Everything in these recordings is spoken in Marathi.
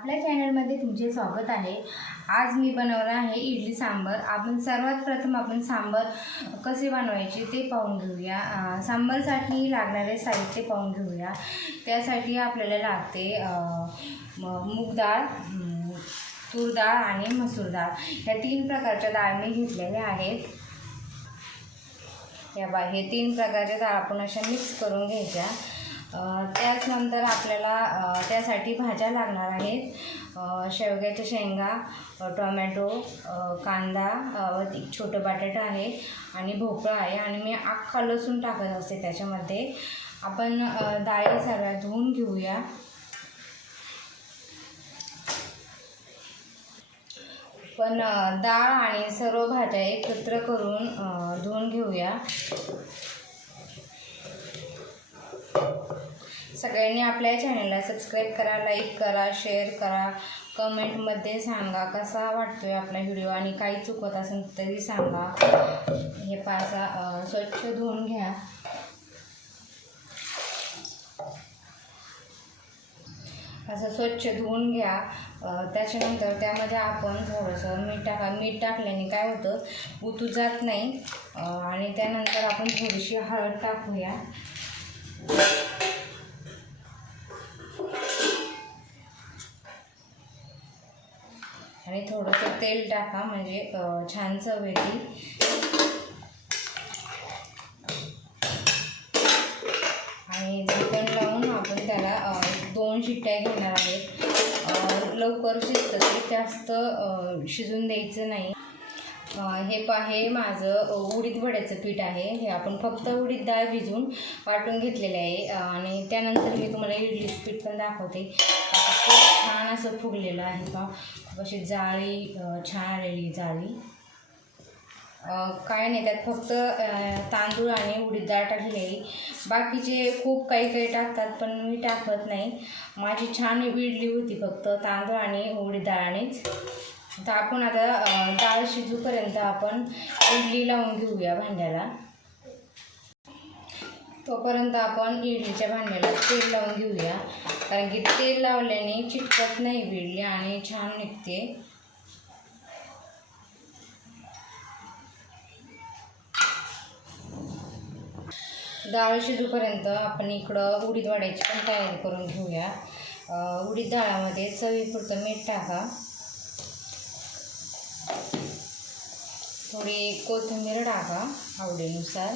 आपल्या चॅनलमध्ये तुमचे स्वागत आहे। आज मी बनवणार आहे इडली सांबर। आपण सर्वात प्रथम सांबर कसे बनवायचे ते पाहून घेऊया। सांबरसाठी लागणारे साहित्य पाहून घेऊया। त्यासाठी आपल्याला लागते मूग डाळ, तूर डाळ आणि मसूर डाळ, या तीन प्रकारच्या डाळ मी घेतलेल्या आहेत। हे तीन प्रकारच्या डाळ आपण अशा मिक्स करून घ्यायच्या। त्यानंतर आपल्याला त्यासाठी भाज्या लागणार आहेत। शेवग्याच्या शेंगा, टोमॅटो, कांदा, एक छोटं बटाटा आहे आणि भोपळा आहे आणि मी अख्खा लसूण टाकत असते त्याच्यामध्ये। आपण डाळी सगळ्या धुवून घेऊया। पण डाळ आणि सर्व भाज्या एकत्र करून धुवून घेऊया। सगळ्यांनी आपल्या चॅनलला सबस्क्राईब करा, लाईक करा, शेअर करा, कमेंटमध्ये सांगा कसा वाटतोय आपला व्हिडिओ आणि काही चुकत असेल तरी सांगा। हे पासा स्वच्छ धुवून घ्या। असं स्वच्छ धुवून घ्या। त्याच्यानंतर त्यामध्ये आपण थोडंसं मीठ टाकल्याने काय होतं, उतू जात नाही। आणि त्यानंतर आपण थोडीशी हळद टाकूया आणि थोडंसं तेल टाका, म्हणजे छान चव येते। आणि झाकण लावून आपण त्याला 2 शिट्ट्या घेणार आहेत। लवकर शिजतं ते, जास्त शिजून द्यायचं नाही। हे माझं उडीद वड्याचं पीठ आहे। हे आपण फक्त उडीद डाळ भिजवून वाटून घेतलेले आहे। आणि त्यानंतर मी तुम्हाला इडलीचं पीठ पण दाखवते। खूप छान असं फुगलेलं आहे का, अशी जाळी छान आलेली जाळी। काय नाही, त्यात फक्त तांदूळ आणि उडीद डाळ टाकलेली। बाकीचे खूप काही टाकतात, पण मी टाकत नाही। माझी छान इडली होती फक्त तांदूळ आणि उडीद डाळानेच। तर आपण आता डाळ शिजूपर्यंत आपण इडली लावून घेऊया भांड्याला। तोपर्यंत आपण इडलीच्या भांड्याला तेल लावून घेऊया, कारण की तेल लावल्याने चिटकत नाही इडली आणि छान निघते। डाळ शिजूपर्यंत आपण इकडं उडीद वड्याची पण तयारी करून घेऊया। उडीद डाळामध्ये चवीपुरतं मीठ टाका, थोडी कोथिंबीर टाका आवडीनुसार,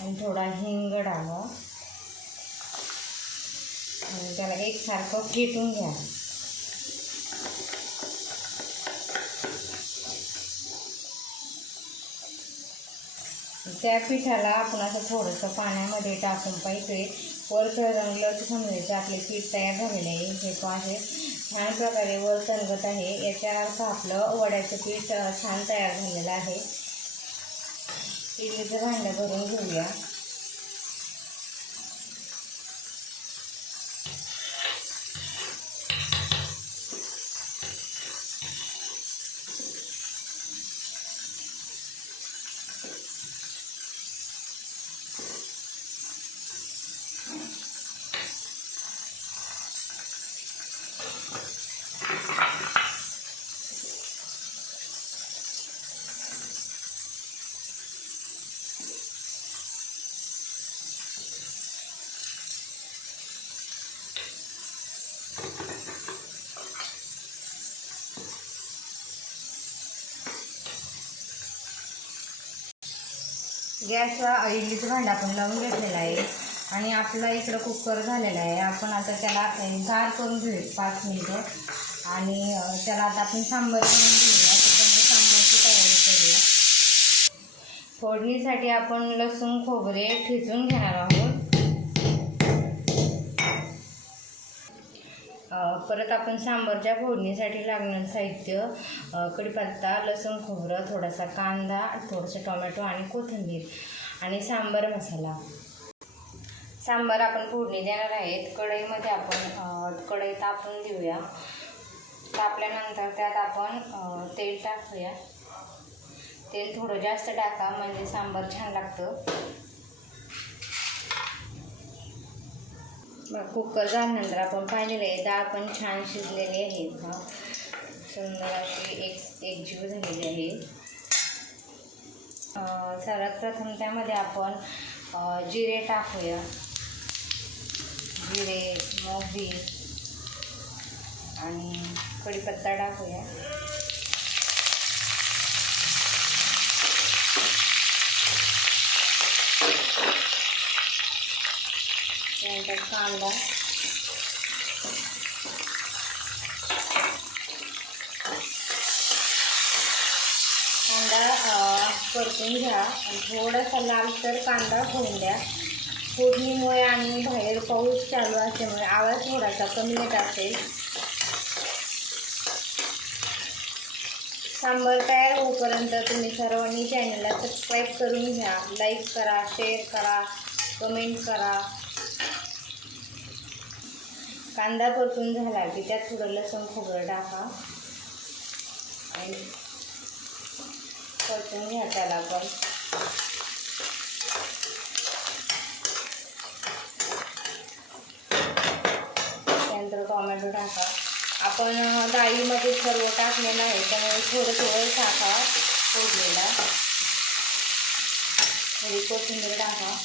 आणि थोडा हिंग टाका आणि त्याला एकसारखं फेटून घ्या। त्या पिठाला आपण असं थोडंसं पाण्यामध्ये टाकून पाहिजे वर तरंगलं तर समजायचं आपले पीठ तयार झालेले आहे। हे पाहे छान प्रकारे वर तरंगत आहे, याचा अर्थ आपलं वड्याचं पीठ छान तयार झालेलं आहे। इडलीचं भांडं भरून घेऊया। गॅसला इडलीचं भांडं आपण लावून घेतलेलं आहे आणि आपला इकडं कुकर झालेला आहे। आपण आता त्याला गार करून घेऊया 5 मिनिटं आणि त्याला आता आपण सांबर करून घेऊया। सांबारची तयारी करूया। फोडणीसाठी आपण लसूण खोबरे ठेचून घेणार आहोत। परत आपण सांबारच्या फोडणीसाठी लागणारं साहित्य कढीपत्ता, लसूण खोबरं, थोडासा कांदा, थोडंसं टोमॅटो आणि कोथिंबीर आणि सांबार मसाला। सांबार आपण फोडणी देणार आहेत। कढईमध्ये आपण कढई तापवून देऊया। तापल्यानंतर त्यात आपण तेल टाकूया। तेल थोडं जास्त टाका, म्हणजे सांबार छान लागतं। कुकर झाल्यानंतर आपण पाहिलेलं आहे डाळ पण छान शिजलेली आहे. सुंदर अशी एकजीव झालेली आहे. सर्वात प्रथम त्यामध्ये आपण जिरे टाकूया. जिरे, मोहरी आणि कढीपत्ता टाकूया. त्यानंतर कांदा, परतून घ्या आणि थोडासा लालसर कांदा होऊन द्या. फोडणीमुळे आणि बाहेर पाऊस चालू असल्यामुळे आवाज थोडासा कमी येत असेल. सांबार तयार होईपर्यंत तुम्ही सर्वांनी चॅनलला सबस्क्राईब करून घ्या. लाईक करा, शेअर करा, कमेंट करा. कांदा परतून झाला की त्यात थोडं लसूण खोबरं टाका आणि परतून घ्या त्याला पण. त्यानंतर टोमॅटो टाका. आपण डाळीमध्ये सर्व टाकलेलं आहे त्यामुळे थोडं टाका फोडलेला. थोडी कोथिंबीर टाका.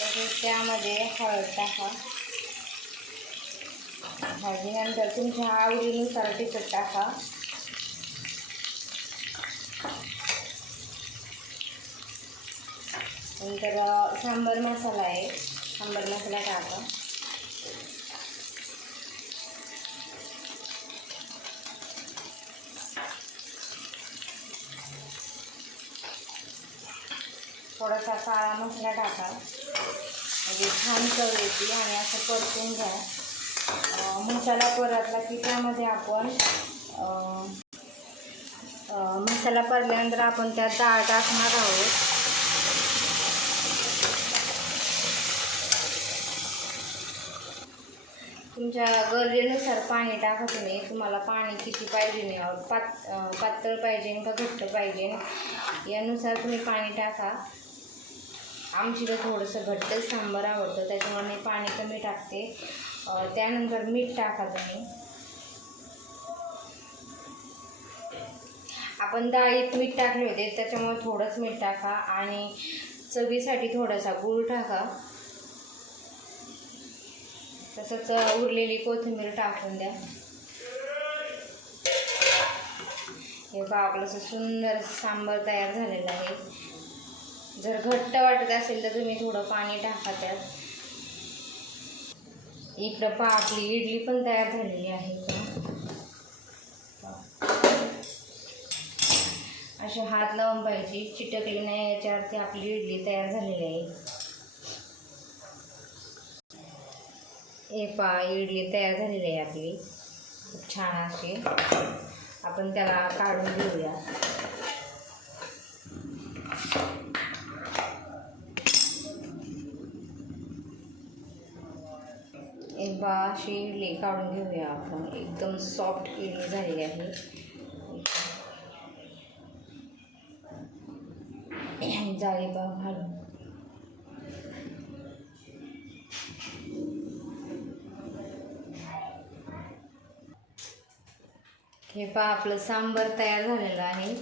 तसेच त्यामध्ये हळद टाका. भाजीनंतर तुमच्या आवडीनुसार तिखट टाका. नंतर सांबार मसाला आहे, सांबार मसाला टाका. थोडासा काळा मसाला टाका म्हणजे छान चव येते. आणि असं परतून घ्या. मसाला परतला की त्यामध्ये आपण मसाला परतल्यानंतर आपण त्यात डाळ टाकणार आहोत. तुमच्या गरजेनुसार पाणी टाका. तुम्हाला पाणी किती पाहिजे, पातळ पाहिजे का घट्ट पाहिजे यानुसार तुम्ही पाणी टाका. आमची थोडंसं घट्टच सांबार आवडतं त्याच्यामुळे मी पाणी कमी टाकते. त्यानंतर मीठ टाका तुम्ही. आपण डाळीत मीठ टाकले होते त्याच्यामुळे थोडंच मीठ टाका आणि चवीसाठी थोडासा गूळ टाका. तसंच उरलेली कोथिंबीर टाकून द्या. हे पहा आपलं सुंदर सांबार तयार झालेलं आहे. जर घट्ट वाटत असेल तर तुम्ही थोडं पाणी टाका त्यात. इकडं पहा आपली इडली पण तयार झालेली आहे. असे हात लावून पाहिजे, चिटकली नाही याच्यावरती आपली इडली तयार झालेली आहे. हे पहा इडली तयार झालेली आहे आपली खूप छान अशी. आपण त्याला काढून घेऊया. एक बा अशी इडली काढून घेऊया आपण. एकदम सॉफ्ट इडली झालेली आहे. जाळी बा घालून हे पहा आपलं सांबार तयार झालेलं आहे.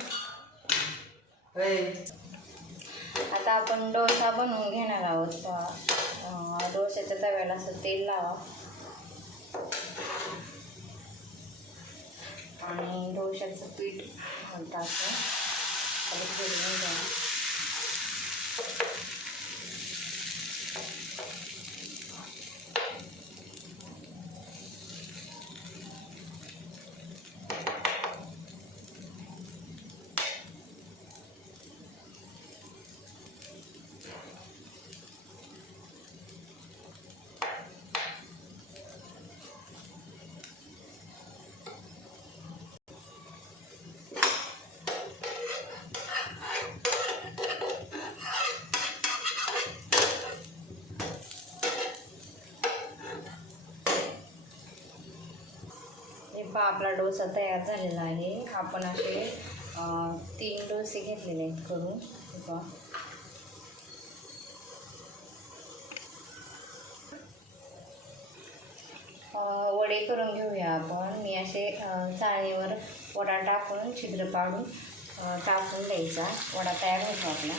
आता आपण डोसा बनवून घेणार आहोत. डोश्याच्या तव्याला असं तेल लावा आणि डोश्याचं पीठ टाकून आपला डोसा तयार झालेला आहे. आपण असे 3 डोसे घेतलेले आहेत करून. वडे करून घेऊया आपण. मी असे चाळणीवर वडा टाकून छिद्र पाडून टाकून द्यायचा. वडा तयार होतो आपला.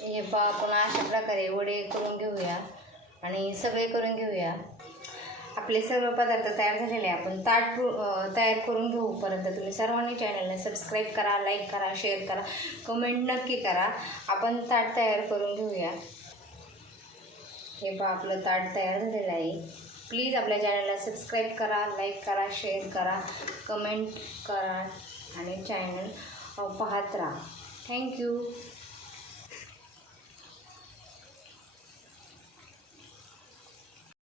हे आपण अशा प्रकारे वडे करून घेऊया आणि सगळे करून घेऊया. आपले सर्व पदार्थ तयार झालेले आहे. आपण ताट तयार करून घेऊपर्यंत तुम्ही सर्वांनी चॅनलला सबस्क्राईब करा, लाईक करा, शेअर करा, कमेंट नक्की करा. आपण ताट तयार करून घेऊया. हे आपलं ताट तयार झालेलं आहे. प्लीज आपल्या चॅनलला सबस्क्राईब करा, लाईक करा, शेअर करा, कमेंट करा आणि चॅनल पाहत राहा. थँक्यू.